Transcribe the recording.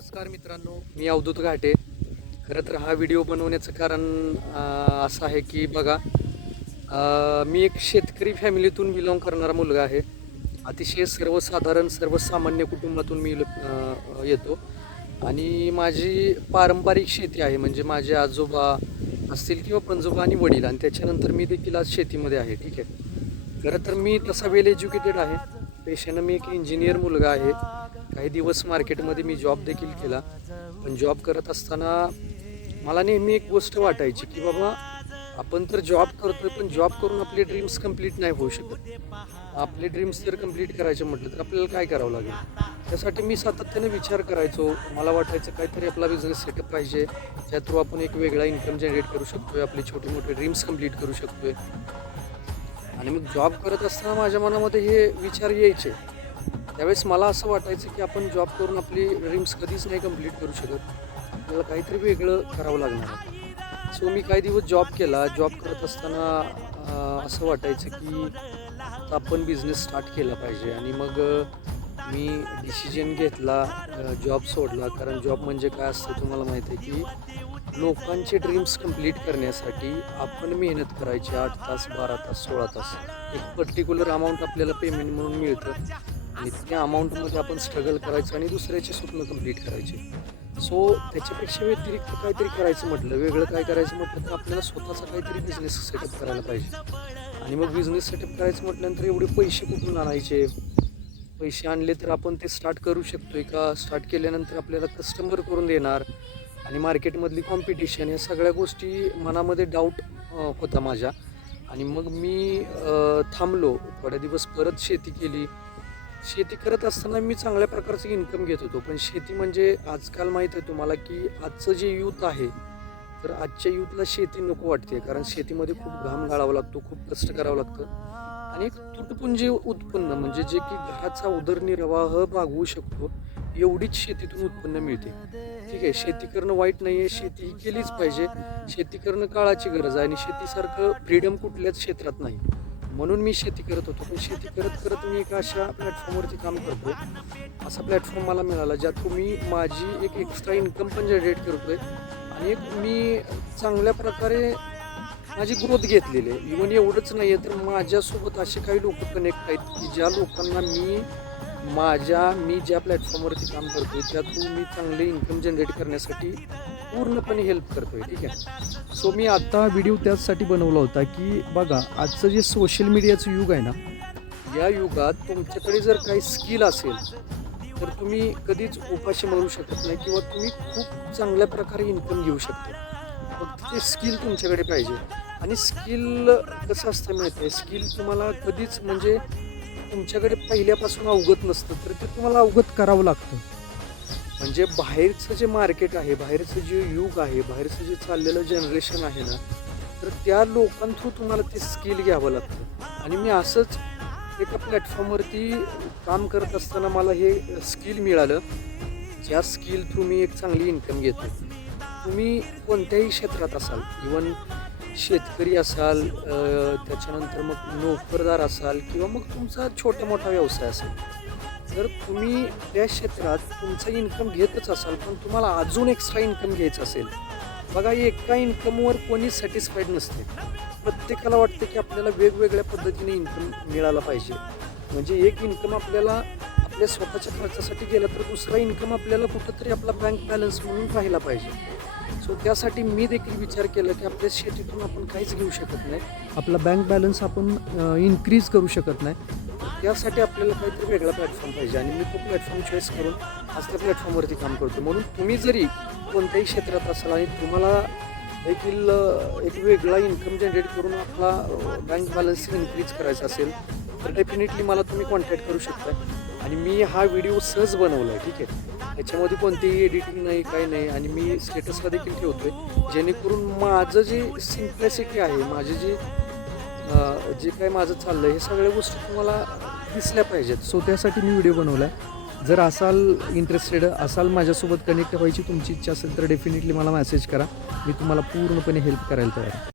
नमस्कार मित्रांनो, मी अवधूत घाटे. खरं तर हा व्हिडिओ बनवण्याचं कारण असं आहे की बघा, मी एक शेतकरी फॅमिलीतून बिलॉंग करणारा मुलगा आहे. अतिशय सर्वसाधारण सर्वसामान्य कुटुंबातून मी येतो आणि माझी पारंपरिक शेती आहे. म्हणजे माझे आजोबा असतील किंवा पणजोबा आणि वडील, आणि त्याच्यानंतर मी देखील आज शेतीमध्ये आहे. ठीक आहे. खरं तर मी तसा वेल एज्युकेटेड आहे. पेशानं मी एक इंजिनियर मुलगा आहे. काही दिवस मार्केटमध्ये मी जॉब देखील केला. पण जॉब करत असताना मला नेहमी एक गोष्ट वाटायची की बाबा, आपण तर जॉब करतोय, पण जॉब करून आपले ड्रीम्स कंप्लीट नाही होऊ शकत. आपले ड्रीम्स जर कंप्लीट करायचे म्हटलं तर आपल्याला काय करावं लागेल. त्यासाठी मी सातत्याने विचार करायचो. मला वाटायचं काहीतरी आपला बिझनेस सेटअप पाहिजे, त्या थ्रू आपण एक वेगळा इन्कम जनरेट करू शकतोय, आपले छोटे मोठे ड्रीम्स कंप्लीट करू शकतोय. आणि मग जॉब करत असताना माझ्या मनामध्ये हे विचार यायचे. त्यावेळेस मला असं वाटायचं की आपण जॉब करून आपली ड्रीम्स कधीच नाही कंप्लीट करू शकत. आपल्याला काहीतरी वेगळं करावं लागणार आहे. सो मी काही दिवस जॉब केला. जॉब करत असताना असं वाटायचं की आपण बिझनेस स्टार्ट केला पाहिजे. आणि मग मी डिसिजन घेतला, जॉब सोडला. कारण जॉब म्हणजे काय असतं तुम्हाला माहिती आहे की लोकांचे ड्रीम्स कंप्लीट करण्यासाठी आपण मेहनत करायची 8 तास, 12 तास, 16 तास. एक पर्टिक्युलर अमाऊंट आपल्याला पेमेंट म्हणून मिळतं आणि त्या अमाऊंटमध्ये आपण स्ट्रगल करायचं आणि दुसऱ्याचे स्वप्न कंप्लीट करायचे. सो त्याच्यापेक्षा व्यतिरिक्त काहीतरी करायचं म्हटलं, वेगळं काय करायचं म्हटलं तर आपल्याला स्वतःचा काहीतरी बिझनेस सेटअप करायला पाहिजे. आणि मग बिझनेस सेटअप करायचं म्हटल्यानंतर एवढे पैसे कुठून आणायचे, पैसे आणले तर आपण ते स्टार्ट करू शकतोय का, स्टार्ट केल्यानंतर आपल्याला कस्टमर करून देणार, आणि मार्केटमधली कॉम्पिटिशन, या सगळ्या गोष्टी मनामध्ये डाऊट होता माझ्या. आणि मग मी थांबलो. थोड्या दिवस परत शेती केली. शेती करत असताना मी चांगल्या प्रकारचं इन्कम घेत होतो. पण शेती म्हणजे आजकाल माहीत आहे तुम्हाला की आजचं जे यूथ आहे, तर आजच्या यूथला शेती नको वाटते. कारण शेतीमध्ये खूप घाम गाळावा लागतो, खूप कष्ट करावं लागतं. आणि एक तुटपुंजे उत्पन्न, म्हणजे जे की घराचा उदरनिर्वाह भागवू शकतो, एवढीच शेतीतून उत्पन्न मिळते. ठीक आहे, शेती करणं वाईट नाही आहे, शेती ही केलीच पाहिजे. शेती करणं काळाची गरज आहे आणि शेतीसारखं फ्रीडम कुठल्याच क्षेत्रात नाही. म्हणून मी शेती करत होतो. पण शेती करत करत मी एका अशा प्लॅटफॉर्मवरती काम करतोय. असा प्लॅटफॉर्म मला मिळाला ज्यात मी माझी एक एक्स्ट्रा इन्कम पण जनरेट करतोय आणि एक मी चांगल्या प्रकारे माझी ग्रोथ घेतलेली आहे. इव्हन एवढंच नाही आहे, तर माझ्यासोबत असे काही लोक कनेक्ट आहेत की ज्या लोकांना मी ज्या प्लॅटफॉर्मवरती काम करतोय त्या थ्रू मी चांगले इन्कम जनरेट करण्यासाठी पूर्णपणे हेल्प करतोय. ठीक आहे. सो मी आता व्हिडिओ त्याचसाठी बनवला होता की बघा, आजचं जे सोशल मीडियाचं युग आहे ना, या युगात तुमच्याकडे जर काही स्किल असेल तर तुम्ही कधीच उपाशी मरू शकत नाही, किंवा तुम्ही खूप चांगल्या प्रकारे इन्कम घेऊ शकता. फक्त ते स्किल तुमच्याकडे पाहिजे. आणि स्किल कसं असतं माहिती आहे, स्किल तुम्हाला कधीच म्हणजे तुमच्याकडे पहिल्यापासून अवगत नसतं, तर ते तुम्हाला अवगत करावं लागतं. म्हणजे बाहेरचं जे मार्केट आहे, बाहेरचं जे युग आहे, बाहेरचं जे चाललेलं जनरेशन आहे ना, तर त्या लोकांथ्रू तुम्हाला ते स्किल घ्यावं लागतं. आणि मी असंच एका प्लॅटफॉर्मवरती काम करत असताना मला हे स्किल मिळालं, ज्या स्किल थ्रू मी एक चांगली इन्कम घेतो. तुम्ही कोणत्याही क्षेत्रात असाल, इवन शेतकरी असाल, त्याच्यानंतर मग नोकरदार असाल, किंवा मग तुमचा छोटा मोठा व्यवसाय असेल, जर तुम्ही त्या क्षेत्रात तुमचा इन्कम घेतच असाल, पण तुम्हाला अजून एक्स्ट्रा इन्कम घ्यायचं असेल, बघा एका इन्कमवर कोणीच सॅटिस्फाईड नसते. प्रत्येकाला वाटतं की आपल्याला वेगवेगळ्या पद्धतीने इन्कम मिळाला पाहिजे. म्हणजे एक इन्कम आपल्याला आपल्या स्वतःच्या खर्चासाठी गेला, तर दुसरा इन्कम आपल्याला कुठंतरी आपला बँक बॅलन्स म्हणून राहिला पाहिजे. सो त्यासाठी मी देखील विचार केला की आपल्या शेतीतून आपण काहीच घेऊ शकत नाही, आपला बँक बॅलन्स आपण इन्क्रीज करू शकत नाही. त्यासाठी आपल्याला काहीतरी वेगळा प्लॅटफॉर्म पाहिजे, आणि मी तो प्लॅटफॉर्म चॉईस करून आज त्या प्लॅटफॉर्मवरती काम करतो. म्हणून तुम्ही जरी कोणत्याही क्षेत्रात असाल आणि तुम्हाला देखील एक वेगळा इन्कम जनरेट करून आपला बँक बॅलन्स इन्क्रीज करायचा असेल, तर डेफिनेटली मला तुम्ही कॉन्टॅक्ट करू शकता. आणि मी हा व्हिडिओ सहज बनवला आहे. ठीक आहे, याच्यामध्ये कोणतीही एडिटिंग नाही, काही नाही. आणि मी स्टेटसला देखील ठेवतोय, जेणेकरून माझं जे सिम्प्लिसिटी आहे, माझे जे काही माझं चाललं आहे, हे सगळ्या गोष्टी तुम्हाला दिसल्या पाहिजेत. सो त्यासाठी मी व्हिडिओ बनवला आहे. जर इंटरेस्टेड असाल, माझ्यासोबत कनेक्ट व्हायची तुमची इच्छा असेल, तर डेफिनेटली मला मेसेज करा. मी तुम्हाला पूर्णपणे हेल्प करायला तयार आहे.